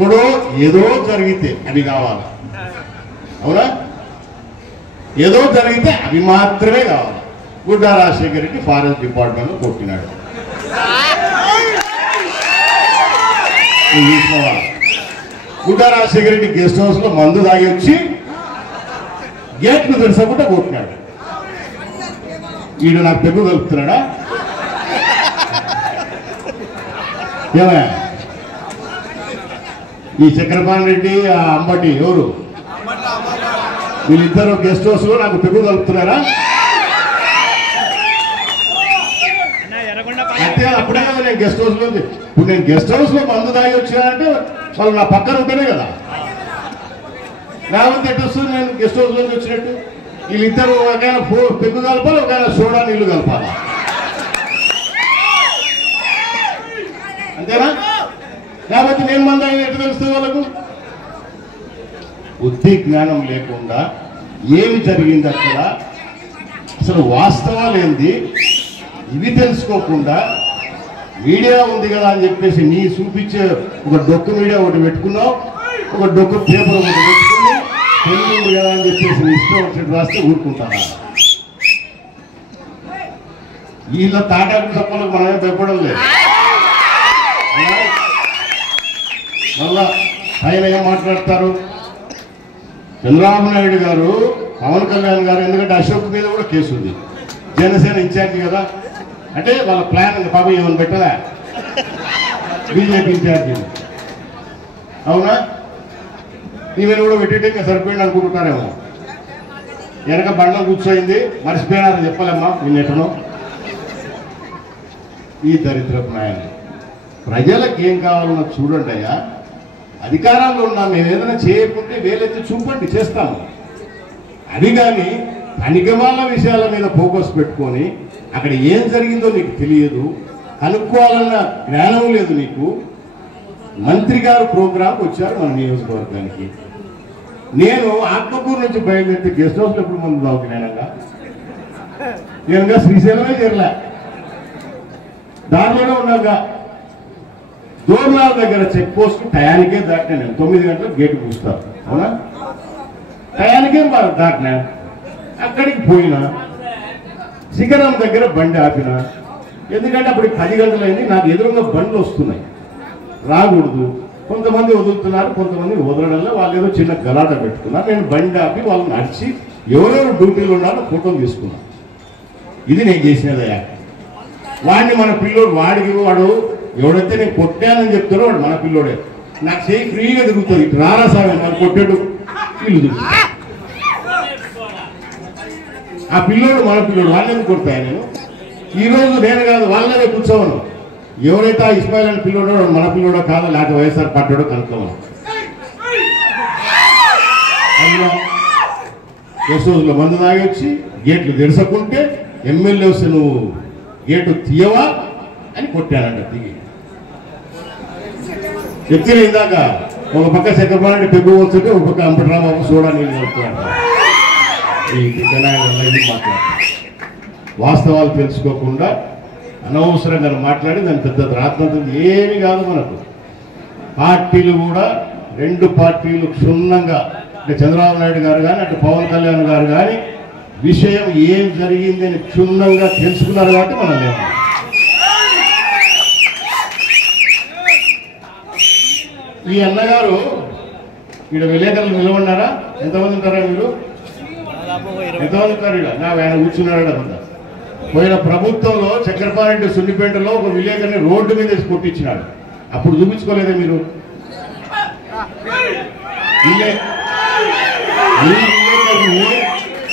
ఎక్కడో ఏదో జరిగితే అవి కావాలి, అవునా? ఏదో జరిగితే అవి మాత్రమే కావాలి. గుడ్డా రాజశేఖర్ రెడ్డి ఫారెస్ట్ డిపార్ట్మెంట్ కొట్టినాడు. గుడ్డా రాజశేఖర్ రెడ్డి గెస్ట్ హౌస్ లో మందు తాగి వచ్చి గేట్లు తెరసకుండా కొట్టినాడు. వీడు నాకు పెగ్గు కలుపుతున్నాడా? ఏమయ్యా ఈ చక్రపాణి రెడ్డి ఆ అంబటి ఎవరు వీళ్ళిద్దరు గెస్ట్ హౌస్ లో నాకు పెగ్గు కలుపుతున్నారా? అంటే అప్పుడే కదా నేను గెస్ట్ హౌస్ లో, ఇప్పుడు నేను గెస్ట్ హౌస్ లో మందు తాగి వచ్చానంటే వాళ్ళు నా పక్కన ఉంటేనే కదా, లేకపోతే ఎటు వస్తుంది నేను గెస్ట్ హౌస్ లోకి వచ్చినట్టు? వీళ్ళిద్దరు ఒకైనా పెగ్గు కలపాలి, ఒకైనా సోడా నీళ్లు కలపాలి, అంతేనా? లేకపోతే నేను మంది ఆయన ఎట్లా తెలుస్తుంది వాళ్ళకు? బుద్ధి జ్ఞానం లేకుండా ఏమి జరిగింది అక్కడ, అసలు వాస్తవాలు ఏంది ఇవి తెలుసుకోకుండా మీడియా ఉంది కదా అని చెప్పేసి నీ చూపించే ఒక డొక్కు మీడియా ఒకటి పెట్టుకున్నావు, ఒక డొక్కు పేపర్ ఒకటి పెట్టుకుని పెళ్లి ఉంది కదా అని చెప్పేసి నీ ఇష్టం వచ్చినట్టు రాస్తే ఊరుకుంటారా? వీళ్ళ తాటాకు తప్పలకు మనమే భయపడం లేదు. మళ్ళా ఆయన ఏం మాట్లాడతారు? చంద్రబాబు నాయుడు గారు, పవన్ కళ్యాణ్ గారు, ఎందుకంటే అశోక్ మీద కూడా కేసు ఉంది, జనసేన ఇన్ఛార్జి కదా, అంటే వాళ్ళ ప్లాన్ పాపం ఏమని పెట్టలే, బీజేపీ ఇన్ఛార్జి, అవునా? ఈమెను కూడా పెట్టేటే సరిపోయింది అనుకుంటున్నారేమో. వెనక బండ్లో కూర్చోయింది, మర్చిపోయినారని చెప్పలేమ్మా నిన్నెటనో. ఈ దరిద్రపు నాయన ప్రజలకు ఏం కావాలన్నా చూడండి అయ్యా. అధికారంలో ఉన్నాం, మేము ఏదైనా చేయకుంటే వేలెత్తి చూపండి, చేస్తాము. అది కానీ పనికిమాల విషయాల మీద ఫోకస్ పెట్టుకొని అక్కడ ఏం జరిగిందో నీకు తెలియదు, కనుక్కోవాలన్న జ్ఞానం లేదు నీకు. మంత్రి గారు ప్రోగ్రాంకి వచ్చారు మన నియోజకవర్గానికి. నేను ఆత్మకూరు నుంచి బయలుదేరి గెస్ట్ హౌస్లో ఎప్పుడు మంది జ్ఞానంగా నేనుగా శ్రీశైలమే చేరలే, దానిలోనే ఉన్నాగా. దోర్నాల దగ్గర చెక్ పోస్ట్ టయానికే దాటినా, నేను 9 గంటలకు గేటు పూస్తారు, అవునా? టయానికే దాటినా, అక్కడికి పోయినా శిఖరం దగ్గర బండి ఆపిన, ఎందుకంటే అప్పుడు 10 గంటలైంది, నాకు ఎదురుగా బండ్లు వస్తున్నాయి, రాకూడదు. కొంతమంది వదులుతున్నారు, కొంతమంది వదలడంలో వాళ్ళు ఏదో చిన్న గలాట పెట్టుకున్నారు. నేను బండి ఆపి వాళ్ళని నడిచి ఎవరెవరు డ్యూటీలు ఉన్నారో ఫోటోలు తీసుకున్నాను. ఇది నేను చేసినదయ్యా. వాడిని మన పిల్లోడు, వాడికి వాడు ఎవడైతే నేను కొట్టానని చెప్తారో వాడు మన పిల్లోడే. నాకు చేయి ఫ్రీగా తిరుగుతుంది, రారా సార్ మనం కొట్టాడు ఇల్లు తిరుగుతుంది. ఆ పిల్లోడు మన పిల్లోడు, వాళ్ళని కొడతాయి. నేను ఈరోజు నేను కాదు వాళ్ళనే కూర్చోవను, ఎవరైతే ఆ ఇస్మాయిల్ అని పిల్లోడో మన పిల్లోడో కాదో, లేకపోతే వైఎస్ఆర్ పట్టాడో కనుక్కోమను. గెస్ట్ హౌస్లో మందు తాగి వచ్చి గేట్లు తెరసకుంటే ఎమ్మెల్యే వస్తే నువ్వు గేటు తీయవా అని కొట్టానంట. దిగి ఎక్కిన ఇందాక ఒక పక్క చక్రపాణి పెగ్గు వస్తుంటే ఒక పక్క అంబటరాబాబు సోడా నీళ్ళు కలుపుతున్నాడు. ఈ మాట్లాడతారు, వాస్తవాలు తెలుసుకోకుండా అనవసరంగా మాట్లాడి దాని పెద్ద రాత్రంతం ఏమి కాదు. మనకు పార్టీలు కూడా 2 పార్టీలు క్షుణ్ణంగా, అంటే చంద్రబాబు నాయుడు గారు కానీ అటు పవన్ కళ్యాణ్ గారు కానీ విషయం ఏం జరిగింది అని క్షుణ్ణంగా తెలుసుకున్నారు కాబట్టి మనం లేము. ఈ అన్నగారు ఇక్కడ విలేకరులు నిలబడినారా? ఎంతమంది ఉంటారా మీరు? ఎంతమంది ఉంటారు ఇక్కడ? ఆయన కూర్చున్నాడు కొంత. పోయిన ప్రభుత్వంలో చక్రపాణి సున్నిపేటలో ఒక విలేకరిని రోడ్డు మీద కొట్టించినాడు. అప్పుడు చూపించుకోలేదే మీరు?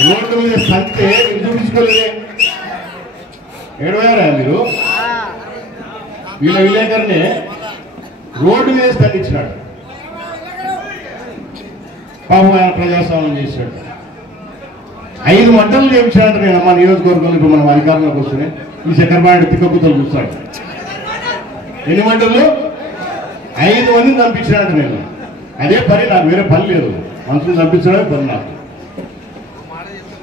రోడ్డు మీద సంతే చూపించుకోలేదే? ఏడవారా మీరు? వీళ్ళ విలేకరిని రోడ్డు మీద స్పందించినాడు. పాపం ఆయన ప్రజాస్వామ్యం చేశాడు. 5 మంటలు చేయించాడు. నేను మా నియోజకవర్గంలో ఇప్పుడు మనం అధికారంలోకి వస్తున్నాయి. ఈ చక్రపాణి తిక్కకుతలు చూస్తాడు. ఎన్ని మంటలు? 5 మందిని పంపించాడు. నేను అదే పని, నాకు వేరే పని లేదు, మనుషులు పంపించడమే పని నాకు.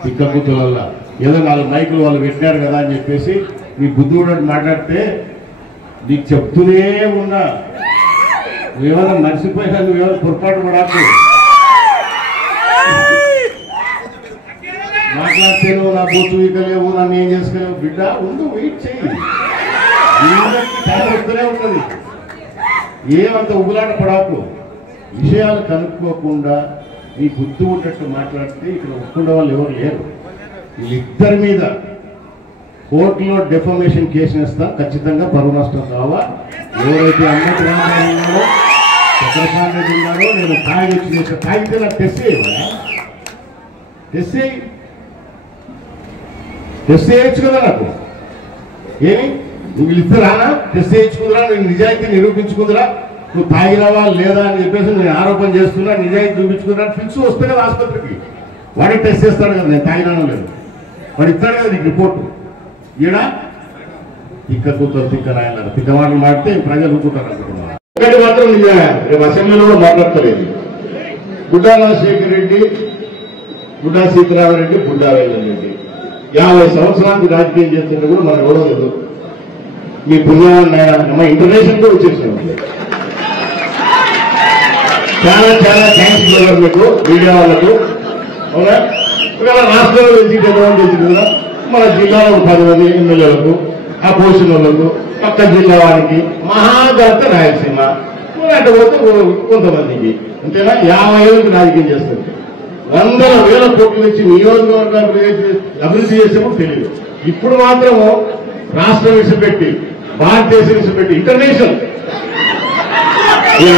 తిక్కకుతల వల్ల ఏదో 4 మైకులు వాళ్ళు పెట్టినారు కదా అని చెప్పేసి నీ బుద్ధి కూడా మాట్లాడితే నీకు చెప్తూనే ఉన్నా. నువ్వేమైనా మర్చిపోయినా నువ్వేమైనా పొరపాటు పడాకు. మాట్లాడితే నువ్వు నా బొత్తు వీకలేవు, నన్ను ఏం చేసుకోలేవు. బిడ్డ ఉండు, వెయిట్ చెయ్యి. వస్తూనే ఉంటుంది. ఏమంత ఉగులాట పడాకు. విషయాలు కనుక్కోకుండా నీ బుద్ధి ఉన్నట్టు మాట్లాడితే ఇక్కడ ఒప్పుకునే వాళ్ళు ఎవరు లేరు. వీళ్ళిద్దరి మీద కోర్టులో డెఫమేషన్ కేసు వేస్తాం. ఖచ్చితంగా పరువు నష్టం కావా. ఎవరైతే అన్నట్టు ఉన్నారో చంద్రబాబు రెడ్డి ఉన్నారో నేను తాగి చేసే తాగితే నాకు టెస్ట్ చేయొచ్చు కదా. నాకు ఏమి నువ్వు వీళ్ళిద్దరు రానా టెస్ట్ చేయించుకుందిరా, నేను నిజాయితీ నిరూపించుకుందిరా, నువ్వు తాగినవా లేదా అని చెప్పేసి నేను ఆరోపణ చేస్తున్నా, నిజాయితీ చూపించుకున్నా ఫిక్స్ వస్తే కదా ఆసుపత్రికి. వాడికి టెస్ట్ చేస్తాడు కదా నేను తాగినానో లేదు. వాడు ఇస్తాడు కదా నీకు రిపోర్టు. ఈడ తిక్క కూతురు తిక్క నాయన తిక్క మాటలు మాడితే ప్రజలు ఊరుకుంటారు అనుకుంటున్నారు. ఒకటి మాత్రం నిజంగా రేపు అసెంబ్లీలో కూడా మాట్లాడతలేదు. బుడ్డా రాజశేఖర రెడ్డి, బుడ్డా సీతారామరెడ్డి, బుడ్డా రెడ్డి 50 సంవత్సరానికి రాజకీయం చేస్తుంటే కూడా మనం ఎవరో లేదు. మీ పుణ్యాన్ని ఇంటర్నేషనల్ కూడా వచ్చేసాం. చాలా చాలా థ్యాంక్స్ బ్రదర్ మీకు, మీడియా వాళ్ళకు. అవునా ఇవాళ రాష్ట్రంలో వెళ్తే కదా మన జిల్లాలో 10 మంది ఎమ్మెల్యేలకు, ఆ పోషన్ వాళ్ళకు, పక్క జిల్లా వారికి, మహాగర్త రాయలసీమ అటు పోతే కొంతమందికి అంతేనా 50 ఏళ్ళకి రాజకీయం చేస్తుంది. 100,000 కోట్లు ఇచ్చి నియోజకవర్గాలు అభివృద్ధి చేసేప్పుడు తెలియదు. ఇప్పుడు మాత్రము రాష్ట్రం విడిచిపెట్టి, భారతదేశం విడిచిపెట్టి ఇంటర్నేషనల్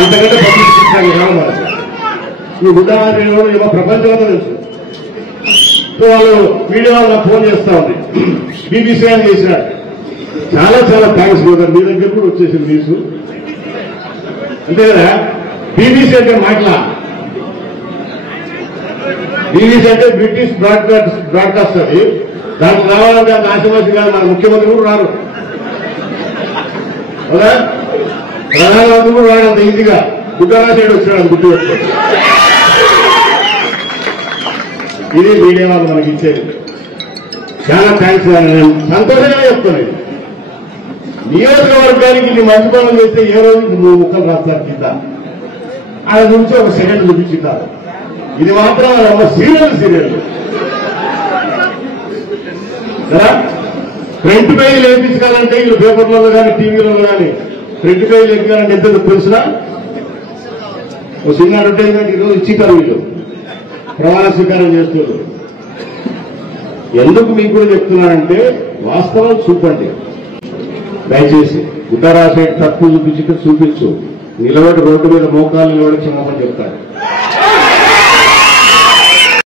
అంతకంటే పంపించాలి. ఈ ఉదాహరణ ఏమో ప్రపంచంలో తెలుసు. సో వాళ్ళు మీడియా వాళ్ళు ఫోన్ చేస్తా ఉంది. బీబీసీ అని చేసినాడు. చాలా చాలా థ్యాంక్స్ బ్రదర్. మీ దగ్గర కూడా వచ్చేసింది న్యూస్. అంతే కదా. బీబీసీ అంటే మాట్లా, బీబీసీ అంటే బ్రిటిష్ బ్రాడ్కాస్ట్. అది దానికి రావాలంటే అంత ఆశమాసి కాదు. మన ముఖ్యమంత్రి కూడా రారు కదా, ప్రధానమంత్రి కూడా రాడు అంత ఈజీగా. గుడ్డరాశేడు వచ్చాడు అది గుర్తు పెట్టుకోండి. ఇది మీడియా వాళ్ళు మనకి ఇచ్చేది. చాలా థ్యాంక్స్. నేను సంతోషంగా చెప్తాను. నియోజకవర్గానికి ఇన్ని మంచి పనులు చేస్తే ఏ రోజు 3 ముక్కలు రాస్తారు కింద. ఆయన గురించి ఒక సెకండ్ చూపించుతారు. ఇది మాత్రం సీరియల్ కదా. ఫ్రంట్ పేజీ వేయించాలంటే వీళ్ళు పేపర్లలో కానీ టీవీలలో కానీ ఫ్రంట్ పేజీ ఎక్కాలంటే ఎంత తెలిసినా ఒక చిన్న అడ్వర్టైజ్మెంట్ ఈరోజు ఇచ్చితారు. వీళ్ళు ప్రమాణ స్వీకారం చేస్తున్నారు. ఎందుకు మీకు కూడా చెప్తున్నానంటే వాస్తవం చూపండి దయచేసి. గుట్ట రాసే తప్పు చూపించి చూపించు. నిలబడి రోడ్డు మీద మోకాలు నిలబడి క్షమాపణ చెప్తాడు.